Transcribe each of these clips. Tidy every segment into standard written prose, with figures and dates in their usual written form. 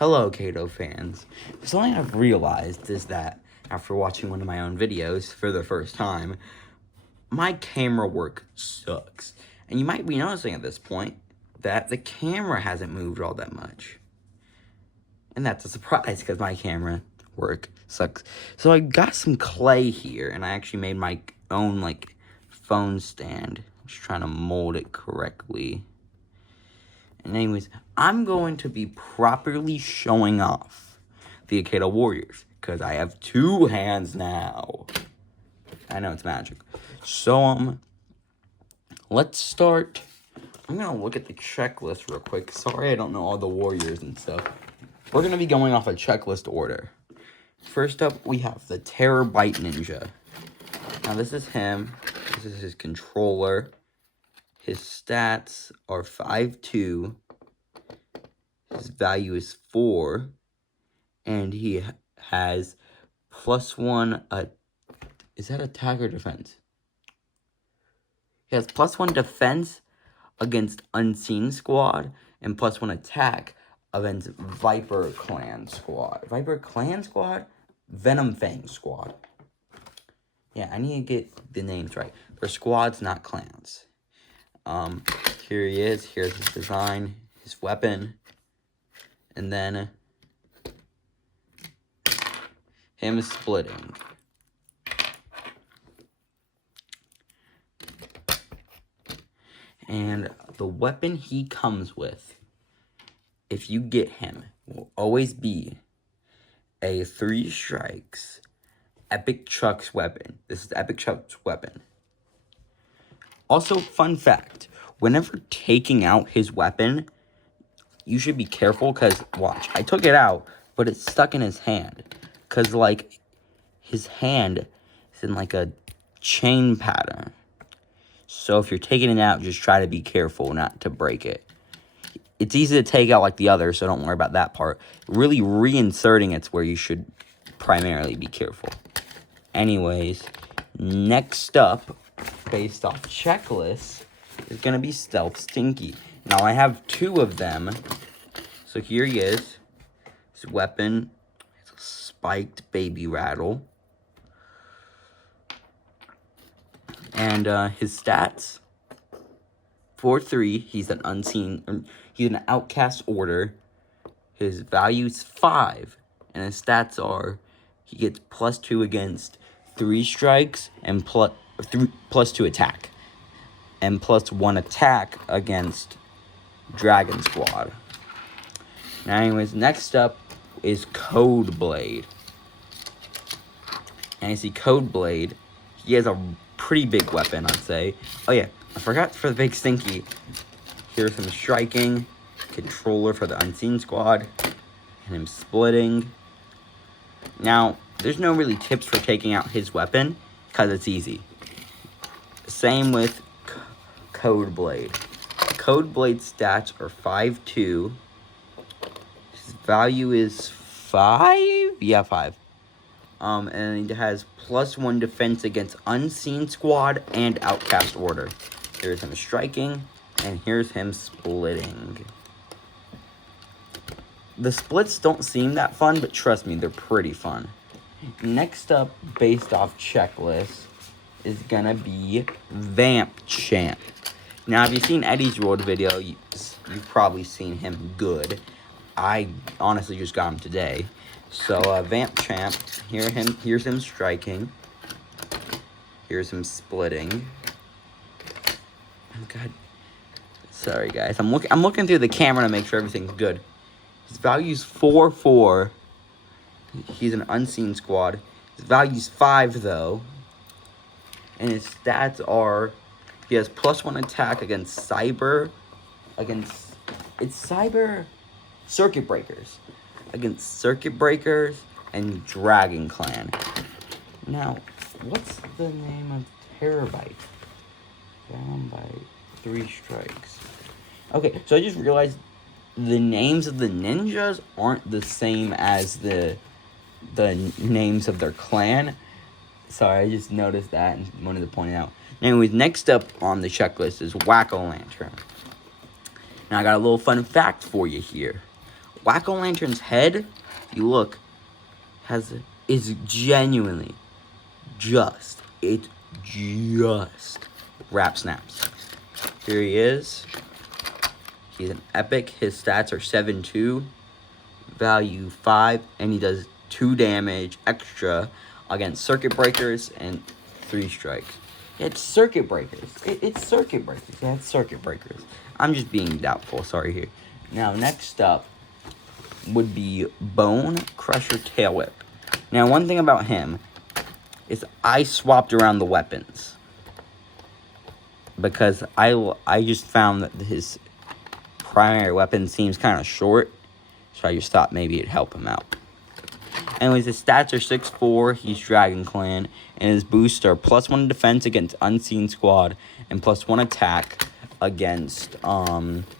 Hello, Akedo fans. Something I've realized is that after watching one of my own videos for the first time, my camera work sucks. And you might be noticing at this point that the camera hasn't moved all that much. And that's a surprise because my camera work sucks. So I got some clay here and I actually made my own phone stand. I'm just trying to mold it correctly. And anyways, I'm going to be properly showing off the Akedo Warriors because I have two hands now. I know it's magic. So, let's start. I'm going to look at the checklist real quick. Sorry I don't know all the warriors and stuff. We're going to be going off a checklist order. First up, we have the Terabyte Ninja. Now, this is him. This is his controller. His stats are 5'2". His value is 4. And he has +1. Is that attack or defense? He has +1 defense against Unseen Squad and +1 attack against Viper Clan Squad. Viper Clan Squad? Venom Fang Squad. Yeah, I need to get the names right. They're squads, not clans. Here he is. Here's his design, his weapon, and then him splitting. And the weapon he comes with, if you get him, will always be a 3 strikes Epic Chuck's weapon. This is Epic Chuck's weapon. Also, fun fact, whenever taking out his weapon, you should be careful because, watch, I took it out, but it's stuck in his hand. Because, his hand is in, a chain pattern. So, if you're taking it out, just try to be careful not to break it. It's easy to take out like the other, so don't worry about that part. Really reinserting it's where you should primarily be careful. Anyways, next up, based off checklist, is going to be Stealth Stinky. Now, I have 2 of them. So, here he is. His weapon is a spiked baby rattle. And his stats, 4-3, he's an unseen, he's an outcast order. His value's 5, and his stats are, he gets +2 against 3 strikes and +2 attack, and +1 attack against Dragon Squad. Now, anyways, next up is Codeblade. And you see Codeblade, he has a pretty big weapon, I'd say. Oh yeah, I forgot for the big stinky. Here's him striking, controller for the Unseen Squad, and him splitting. Now, there's no really tips for taking out his weapon, because it's easy. Same with Codeblade. Codeblade's stats are 5'2". His value is 5? Yeah, 5. And it has +1 defense against Unseen Squad and Outcast Order. Here's him striking, and here's him splitting. The splits don't seem that fun, but trust me, they're pretty fun. Next up, based off checklist, is gonna be Vamp Champ. Now, if you've seen Eddie's World video, you've probably seen him good. I honestly just got him today. So, Vamp Champ, here's him striking. Here's him splitting. Oh, God. Sorry, guys. I'm looking through the camera to make sure everything's good. His value's 4-4. He's an Unseen Squad. His value's 5, though. And his stats are, he has +1 attack against Circuit Breakers. Against Circuit Breakers and Dragon Clan. Now, what's the name of Terabyte? Down by 3 strikes. Okay, so I just realized the names of the ninjas aren't the same as the names of their clan. Sorry, I just noticed that and wanted to point it out. Anyways, next up on the checklist is Whack-O-Lantern. Now, I got a little fun fact for you here. Whack-O-Lantern's head, if you look, is genuinely just wrap snaps. Here he is. He's an epic. His stats are 7-2, value 5, and he does 2 damage extra against circuit breakers and 3 strikes. It's circuit breakers. It's circuit breakers. Yeah, it's circuit breakers. I'm just being doubtful. Sorry here. Now, next up would be Bone Crusher Tail Whip. Now, one thing about him is I swapped around the weapons because I just found that his primary weapon seems kind of short, so I just thought maybe it'd help him out. Anyways, his stats are 6'4", he's Dragon Clan, and his boosts are +1 defense against Unseen Squad, and +1 attack against the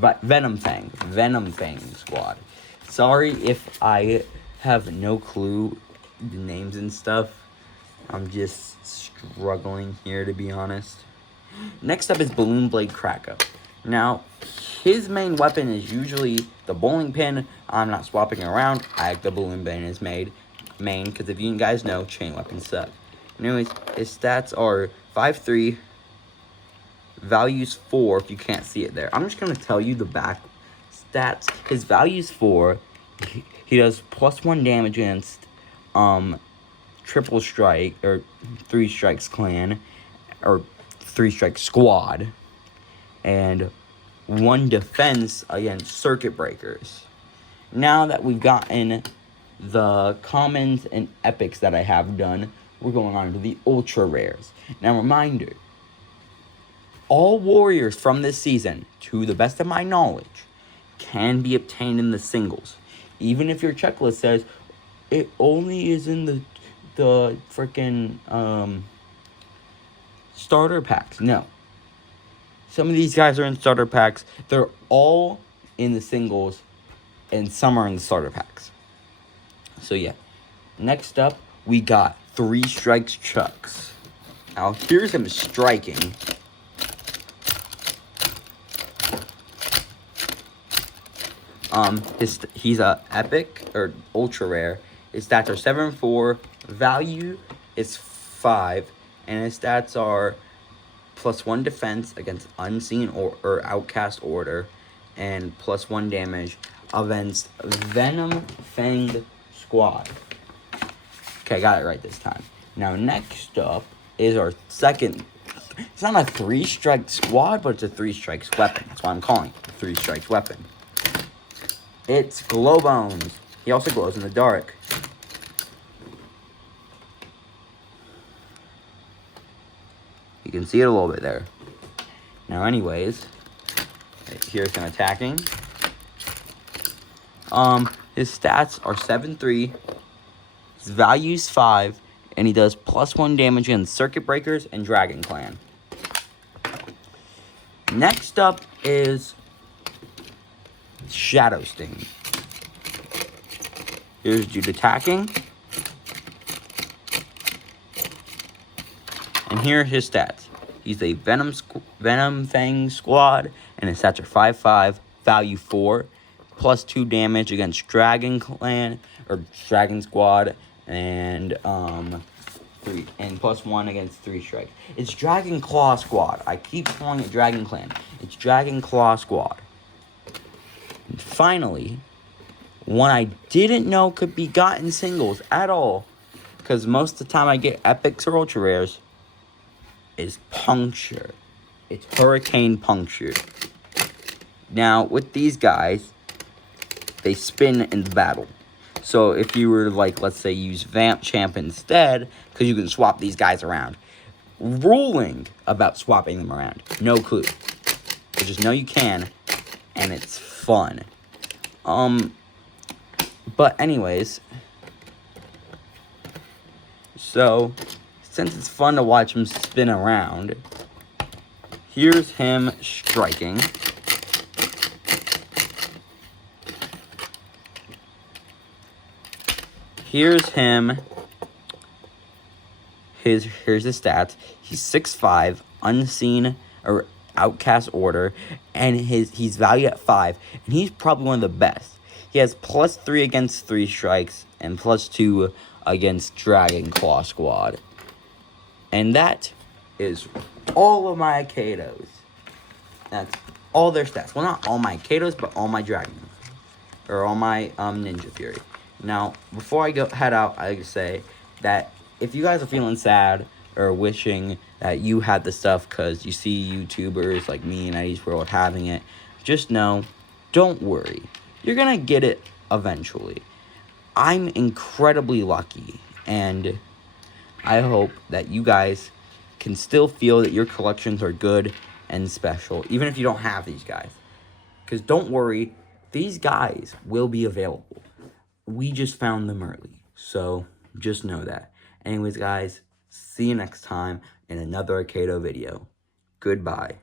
Venom Fang Squad. Sorry if I have no clue the names and stuff. I'm just struggling here, to be honest. Next up is Balloon Blade Cracker. Now, his main weapon is usually the bowling pin. I'm not swapping around. I like the balloon pin is main, because if you guys know, chain weapons suck. Anyways, his stats are 5'3", values 4, if you can't see it there. I'm just going to tell you the back stats. His value's 4. He does +1 damage against Triple Strike, or 3 Strikes Clan, or 3 Strike Squad, and 1 defense against Circuit Breakers. Now that we've gotten the commons and epics that I have done, we're going on to the ultra rares. Now, reminder, all warriors from this season, to the best of my knowledge, can be obtained in the singles. Even if your checklist says it only is in the freaking starter packs. No. Some of these guys are in starter packs. They're all in the singles, and some are in the starter packs. So, yeah. Next up, we got 3 Strikes Chucks. Now, here's him striking. He's a epic, or ultra rare. His stats are 7'4", value is 5, and his stats are +1 defense against Unseen or Outcast Order, and +1 damage against Venom Fang Squad. Okay, I got it right this time. Now, next up is our second. It's not a 3 strike squad, but it's a 3 strikes weapon. That's why I'm calling it a 3 strikes weapon. It's Glowbones. He also glows in the dark. You can see it a little bit there. Now, anyways, here's him attacking. His stats are 7'3", his value's 5, and he does +1 damage against Circuit Breakers and Dragon Clan. Next up is Shadow Sting. Here's Jude attacking. And here are his stats. He's a Venom Fang Squad, and his stats are 5'5", value 4, +2 damage against Dragon Clan, or Dragon Squad, and 3, and +1 against 3 strikes. It's Dragon Claw Squad. I keep calling it Dragon Clan. It's Dragon Claw Squad. And finally, one I didn't know could be gotten singles at all, because most of the time I get epics or ultra rares, is Puncture. It's Hurricane Puncture. Now, with these guys, they spin in the battle. So if you were to, like, let's say, use Vamp Champ instead, because you can swap these guys around. Ruling about swapping them around. No clue. But just know you can, and it's fun. But anyways, so since it's fun to watch him spin around, here's him striking. Here's him. Here's his stats. He's 6'5", unseen or outcast order, and he's valued at 5, and he's probably one of the best. He has +3 against 3 strikes and +2 against Dragon Claw Squad. And that is all of my Akedos. That's all their stats. Well, not all my Akedos, but all my Dragons. Or all my Ninja Fury. Now, before I head out, I just say that if you guys are feeling sad or wishing that you had the stuff because you see YouTubers like me and Eddie's World having it, just know, don't worry. You're going to get it eventually. I'm incredibly lucky, and I hope that you guys can still feel that your collections are good and special, even if you don't have these guys. Because don't worry, these guys will be available. We just found them early, so just know that. Anyways, guys, see you next time in another Akedo video. Goodbye.